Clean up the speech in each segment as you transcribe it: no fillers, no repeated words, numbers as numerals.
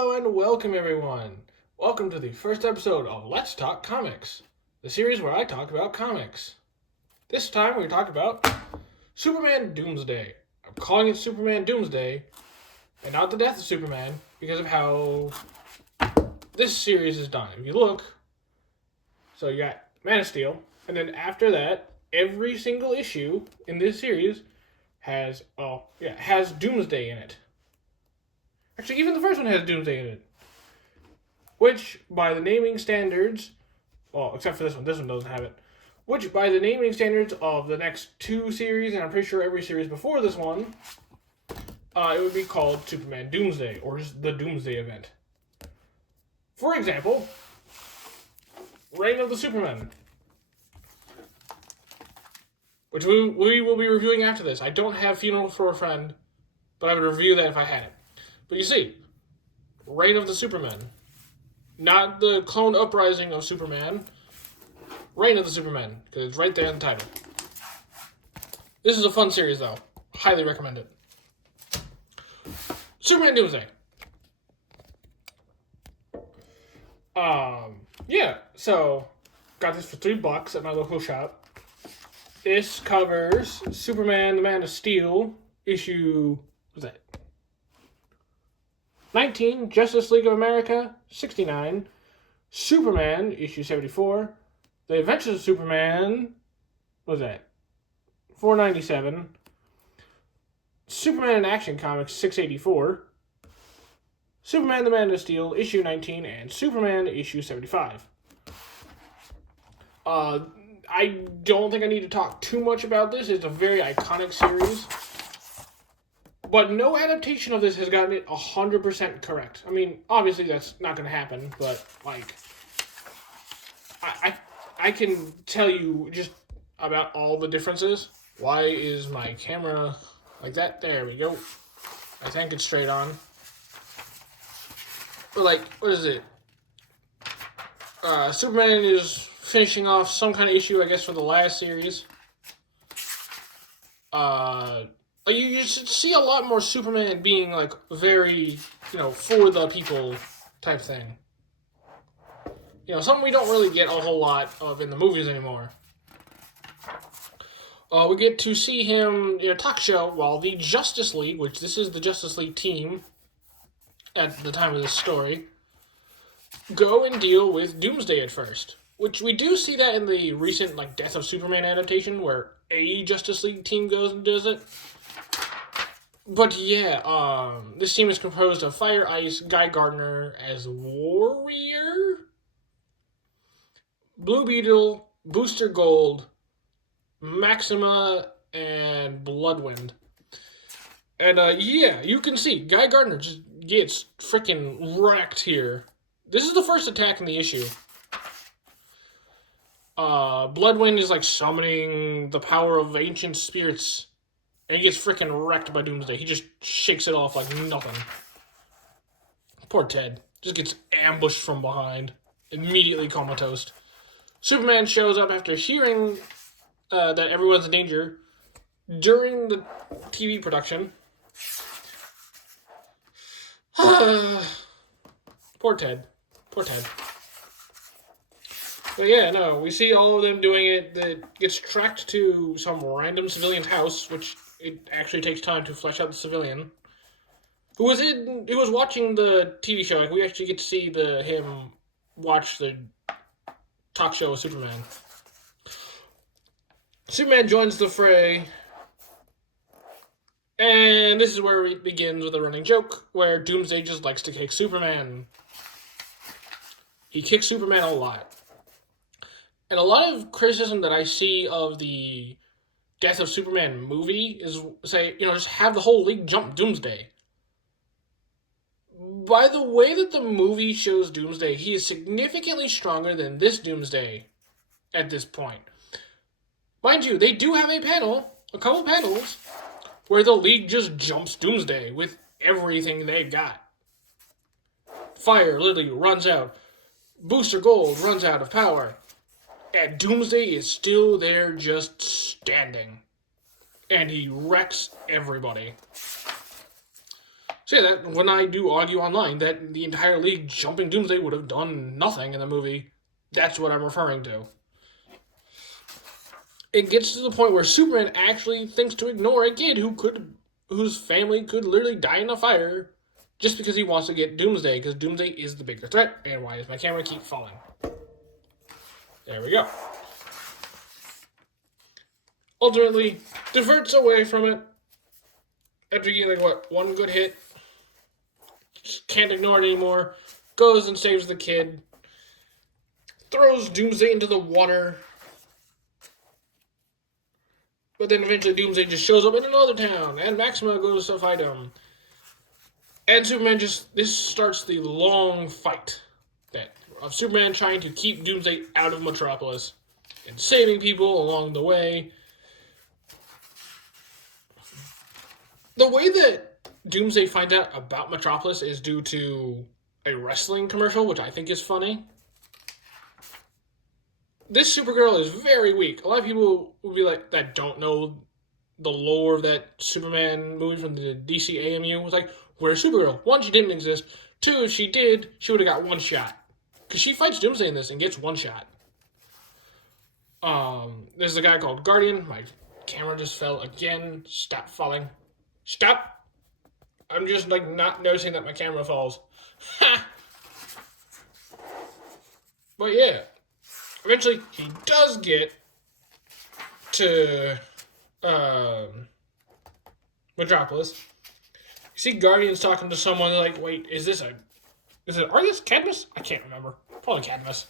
Hello and welcome everyone. Welcome to the first episode of Let's Talk Comics, the series where I talk about comics. This time we're talking about Superman Doomsday. I'm calling it Superman Doomsday and not the death of Superman because of how this series is done. If you look, so you got Man of Steel, and then after that, every single issue in this series has Doomsday in it. Actually, even the first one has Doomsday in it. Which, by the naming standards, well, except for this one doesn't have it. Which, by the naming standards of the next two series, and I'm pretty sure every series before this one, it would be called Superman Doomsday, or just the Doomsday event. For example, Reign of the Supermen, which we will be reviewing after this. I don't have Funeral for a Friend, but I would review that if I had it. But you see, Reign of the Supermen. Not the clone uprising of Superman. Reign of the Supermen, because it's right there in the title. This is a fun series, though. Highly recommend it. Superman Doomsday. So, got this for $3 at my local shop. This covers Superman, the Man of Steel, issue, what's that? 19, Justice League of America, 69, Superman, issue 74, The Adventures of Superman, what was that? 497, Superman in Action Comics, 684, Superman the Man of Steel, issue 19, and Superman, issue 75. I don't think I need to talk too much about this. It's a very iconic series. But no adaptation of this has gotten it 100% correct. I mean, obviously that's not going to happen, but, like, I can tell you just about all the differences. Why is my camera like that? There we go. I think it's straight on. But, like, what is it? Superman is finishing off some kind of issue, I guess, for the last series. You should see a lot more Superman being, like, very, for the people type thing. Something we don't really get a whole lot of in the movies anymore. We get to see him in a talk show while the Justice League, which this is the Justice League team at the time of this story, go and deal with Doomsday at first. Which we do see that in the recent, Death of Superman adaptation, where a Justice League team goes and does it. But yeah, this team is composed of Fire Ice, Guy Gardner as Warrior, Blue Beetle, Booster Gold, Maxima, and Bloodwind. And you can see Guy Gardner just gets freaking wrecked here. This is the first attack in the issue. Bloodwind is summoning the power of ancient spirits. And he gets freaking wrecked by Doomsday. He just shakes it off like nothing. Poor Ted. Just gets ambushed from behind. Immediately comatose. Superman shows up after hearing that everyone's in danger during the TV production. Poor Ted. But yeah, no, we see all of them doing it. That gets tracked to some random civilian's house, which it actually takes time to flesh out the civilian who was watching the TV show. We actually get to see him watch the talk show with Superman. Superman joins the fray, and this is where it begins with a running joke where Doomsday just likes to kick Superman. He kicks Superman a lot. And a lot of criticism that I see of the Death of Superman movie is say, just have the whole league jump Doomsday. By the way that the movie shows Doomsday, he is significantly stronger than this Doomsday at this point. Mind you, they do have a couple panels, where the league just jumps Doomsday with everything they've got. Fire literally runs out. Booster Gold runs out of power. And Doomsday is still there just standing. And he wrecks everybody. So yeah, that when I do argue online that the entire league jumping Doomsday would have done nothing in the movie, that's what I'm referring to. It gets to the point where Superman actually thinks to ignore a kid whose family could literally die in a fire just because he wants to get Doomsday, because Doomsday is the bigger threat. And why does my camera keep falling? There we go. Ultimately, diverts away from it after getting, one good hit. Just can't ignore it anymore. Goes and saves the kid. Throws Doomsday into the water. But then eventually Doomsday just shows up in another town, and Maxima goes to fight him. And Superman this starts the long fight of Superman trying to keep Doomsday out of Metropolis and saving people along the way. The way that Doomsday finds out about Metropolis is due to a wrestling commercial, which I think is funny. This Supergirl is very weak. A lot of people would be like, that don't know the lore of that Superman movie from the DC AMU. It's like, where's Supergirl? One, she didn't exist. Two, if she did, she would have got one shot. Because she fights Doomsday in this and gets one shot. There's a guy called Guardian. My camera just fell again. Stop falling. Stop. I'm just, not noticing that my camera falls. Ha! But yeah. Eventually, he does get to Metropolis. You see Guardians talking to someone. They're like, wait, is it Argus? Cadmus? I can't remember. Probably Cadmus.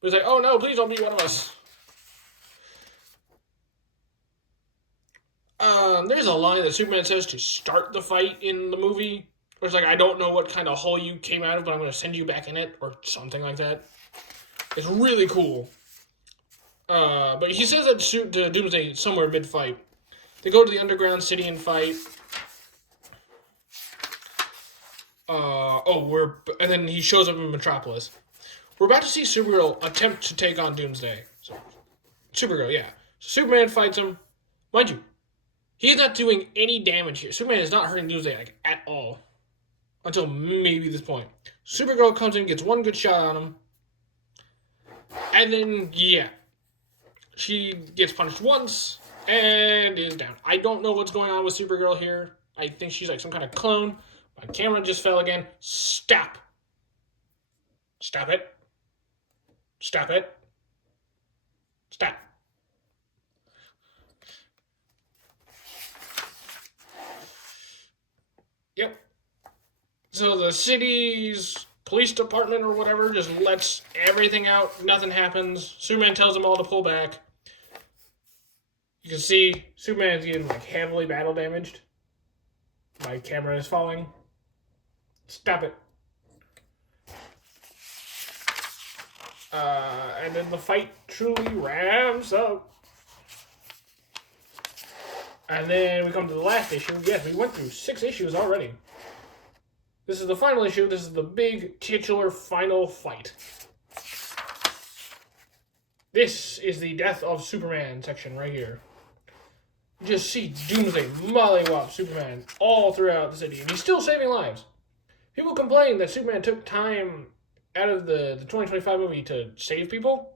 But he's like, oh no, please don't be one of us. There's a line that Superman says to start the fight in the movie. Where it's like, I don't know what kind of hole you came out of, but I'm going to send you back in it. Or something like that. It's really cool. But he says that to Doomsday somewhere mid-fight. They go to the underground city and fight. And then he shows up in Metropolis. We're about to see Supergirl attempt to take on Doomsday. So, Supergirl, yeah. So Superman fights him. Mind you, he's not doing any damage here. Superman is not hurting Doomsday, at all. Until maybe this point. Supergirl comes in, gets one good shot on him. And then, yeah. She gets punished once and is down. I don't know what's going on with Supergirl here. I think she's some kind of clone. My camera just fell again. Stop. Stop it. Stop it. Stop. Yep. So the city's police department or whatever just lets everything out. Nothing happens. Superman tells them all to pull back. You can see Superman's getting heavily battle damaged. My camera is falling. Stop it. And then the fight truly ramps up. And then we come to the last issue. Yes, we went through 6 issues already. This is the final issue. This is the big titular final fight. This is the Death of Superman section right here. You just see Doomsday mollywop Superman all throughout the city. And he's still saving lives. People complain that Superman took time out of the 2025 movie to save people.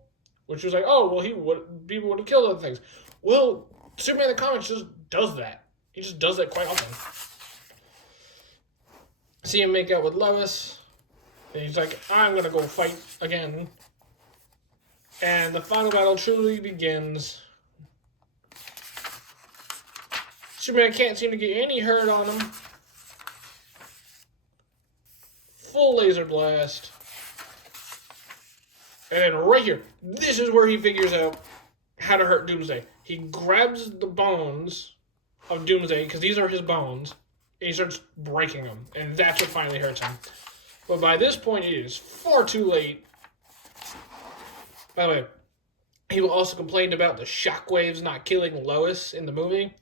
Which was people would have killed other things. Well, Superman in the comics just does that. He just does that quite often. See him make out with Lois. And he's like, I'm going to go fight again. And the final battle truly begins. Superman can't seem to get any hurt on him. Full laser blast. And right here, this is where he figures out how to hurt Doomsday. He grabs the bones of Doomsday, because these are his bones, and he starts breaking them. And that's what finally hurts him. But by this point, it is far too late. By the way, people also complained about the shockwaves not killing Lois in the movie.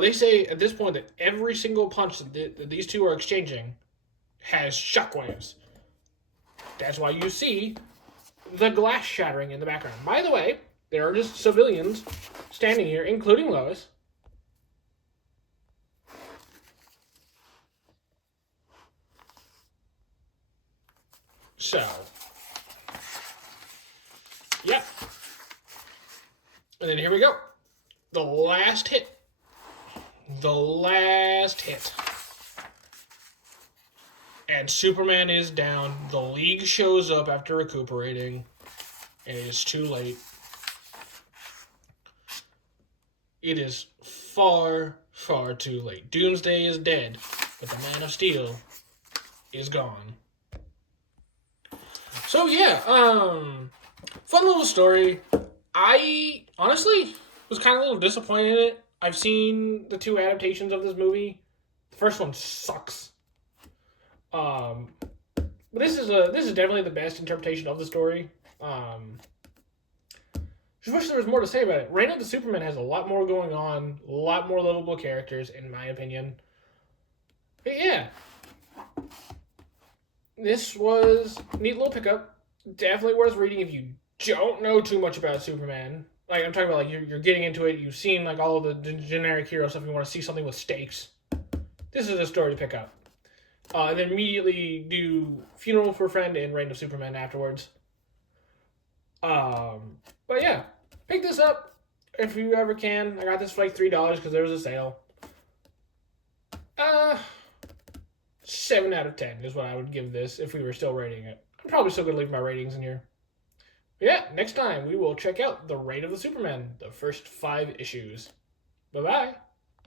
They say at this point that every single punch that these two are exchanging has shockwaves. That's why you see the glass shattering in the background. By the way, there are just civilians standing here, including Lois. So, yeah. And then here we go. The last hit. The last hit. And Superman is down. The League shows up after recuperating. And it is too late. It is far, far too late. Doomsday is dead, but the Man of Steel is gone. So yeah, fun little story. I honestly was kind of a little disappointed in it. I've seen the 2 adaptations of this movie. The first one sucks. But this is definitely the best interpretation of the story. Just wish there was more to say about it. Reign of the Superman has a lot more going on, a lot more lovable characters, in my opinion. But yeah, this was a neat little pickup. Definitely worth reading if you don't know too much about Superman. Like, I'm talking about, like, you're getting into it, you've seen, like, all of the generic hero stuff, you want to see something with stakes. This is a story to pick up. And then immediately do Funeral for a Friend and Reign of Superman afterwards. But yeah, pick this up if you ever can. I got this for like $3 because there was a sale. 7 out of 10 is what I would give this if we were still rating it. I'm probably still going to leave my ratings in here. But yeah, next time we will check out The Reign of the Superman, the first 5 issues. Bye-bye.